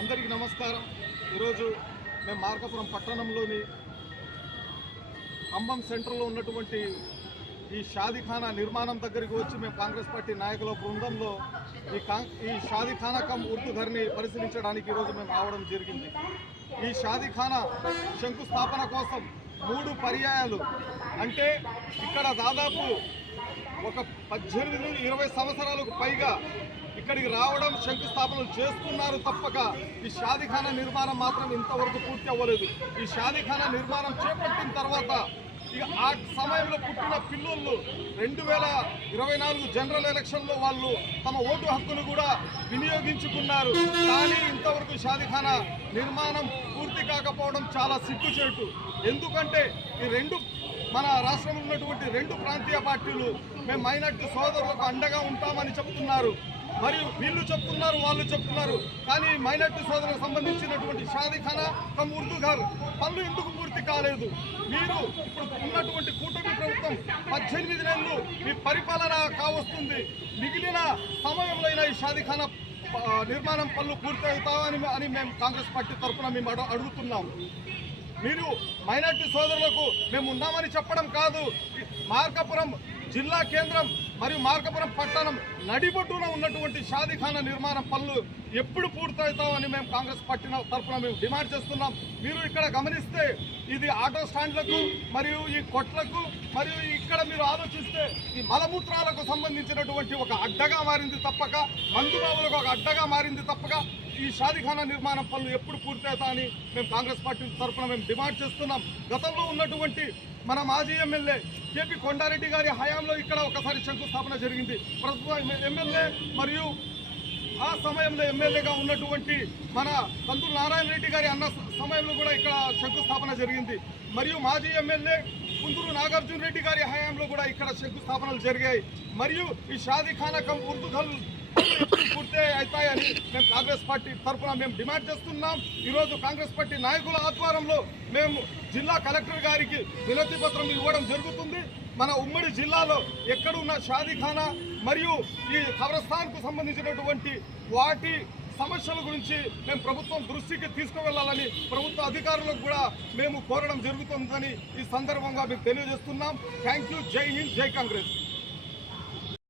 అందరికీ నమస్కారం. ఈరోజు మేము మార్కాపురం పట్టణంలోని అంబం సెంటర్లో ఉన్నటువంటి ఈ షాదీఖానా నిర్మాణం దగ్గరికి వచ్చి మేము కాంగ్రెస్ పార్టీ నాయకుల బృందంలో ఈ ఈ షాదీఖానా కమ్ ఉర్దూ ధరని పరిశీలించడానికి ఈరోజు మేము రావడం జరిగింది. ఈ షాదీఖానా శంకుస్థాపన కోసం మూడు పర్యాయాలు. అంటే ఇక్కడ దాదాపు ఒక పద్దెనిమిది నుండి ఇరవై సంవత్సరాలకు పైగా ఇక్కడికి రావడం శంకుస్థాపనలు చేస్తున్నారు తప్పక. ఈ షాదిఖానా నిర్మాణం మాత్రం ఇంతవరకు పూర్తి అవ్వలేదు. ఈ షాదిఖానా నిర్మాణం చేపట్టిన తర్వాత ఇక ఆ సమయంలో పుట్టిన పిల్లలు రెండు వేల ఇరవై నాలుగు జనరల్ ఎలక్షన్లో వాళ్ళు తమ ఓటు హక్కును కూడా వినియోగించుకున్నారు. కానీ ఇంతవరకు షాదిఖానా నిర్మాణం పూర్తి కాకపోవడం చాలా సిగ్గుచేటు. ఎందుకంటే ఈ రెండు మన రాష్ట్రంలో ఉన్నటువంటి రెండు ప్రాంతీయ పార్టీలు మేము మైనార్టీ సోదరులకు అండగా ఉంటామని చెప్తున్నారు. మరియు వీళ్ళు చెప్తున్నారు వాళ్ళు చెప్తున్నారు. కానీ మైనార్టీ సోదరులకు సంబంధించినటువంటి షాదీఖానా కమ్ ఉర్దూ గారు పనులు ఎందుకు పూర్తి కాలేదు? మీరు ఇప్పుడు ఉన్నటువంటి కూటమి ప్రభుత్వం పద్దెనిమిది నెలలు మీ పరిపాలన కావస్తుంది. మిగిలిన సమయంలో అయినా ఈ షాదీఖానా నిర్మాణం పనులు పూర్తి అవుతామని అని మేము కాంగ్రెస్ పార్టీ తరఫున మేము అడుగుతున్నాము అడుగుతున్నాం. మీరు మైనార్టీ సోదరులకు మేము ఉన్నామని చెప్పడం కాదు. మార్కాపురం జిల్లా కేంద్రం మరియు మార్గపురం పట్టణం నడిబొడ్డున ఉన్నటువంటి షాదీఖానా నిర్మాణ పనులు ఎప్పుడు పూర్తవుతామని మేము కాంగ్రెస్ పట్టిన తరఫున మేము డిమాండ్ చేస్తున్నాం. మీరు ఇక్కడ గమనిస్తే ఇది ఆటో స్టాండ్లకు మరియు ఈ కొట్లకు మరియు ఇక్కడ మీరు ఆలోచిస్తే ఈ మలమూత్రాలకు సంబంధించినటువంటి ఒక అడ్డగా మారింది తప్పక మందుబాబులకు ఒక అడ్డగా మారింది తప్పక. ఈ షాదీఖానా నిర్మాణం పనులు ఎప్పుడు పూర్తవుతా అని మేము కాంగ్రెస్ పార్టీ తరఫున మేము డిమాండ్ చేస్తున్నాం. గతంలో ఉన్నటువంటి మన మాజీ ఎమ్మెల్యే కేపీ కొండారెడ్డి గారి హయాంలో ఇక్కడ ఒకసారి శంకుస్థాపన జరిగింది. ప్రస్తుతం ఎమ్మెల్యే మరియు ఆ సమయంలో ఎమ్మెల్యేగా ఉన్నటువంటి మన తంతు నారాయణ రెడ్డి గారి అన్న సమయంలో కూడా ఇక్కడ శంకుస్థాపన జరిగింది. మరియు మాజీ ఎమ్మెల్యే కుందూరు నాగార్జున రెడ్డి గారి హయాంలో కూడా ఇక్కడ శంకుస్థాపనలు జరిగాయి. మరియు ఈ షాదీఖానా కం ఉర్దూ ఎప్పుడు పూర్తి అవుతాయని మేము కాంగ్రెస్ పార్టీ తరఫున మేము డిమాండ్ చేస్తున్నాం. ఈరోజు కాంగ్రెస్ పార్టీ నాయకుల ఆధ్వర్యంలో మేము జిల్లా కలెక్టర్ గారికి వినతి పత్రం ఇవ్వడం జరుగుతుంది. మన ఉమ్మడి జిల్లాలో ఎక్కడున్న షాదీఖానా మరియు ఈ కబ్రస్థాన్కు సంబంధించినటువంటి వాటి సమస్యల గురించి మేము ప్రభుత్వం దృష్టికి తీసుకువెళ్ళాలని ప్రభుత్వ అధికారులకు కూడా మేము కోరడం జరుగుతుందని ఈ సందర్భంగా మీకు తెలియజేస్తున్నాం. Thank you. జై హింద్ జై కాంగ్రెస్.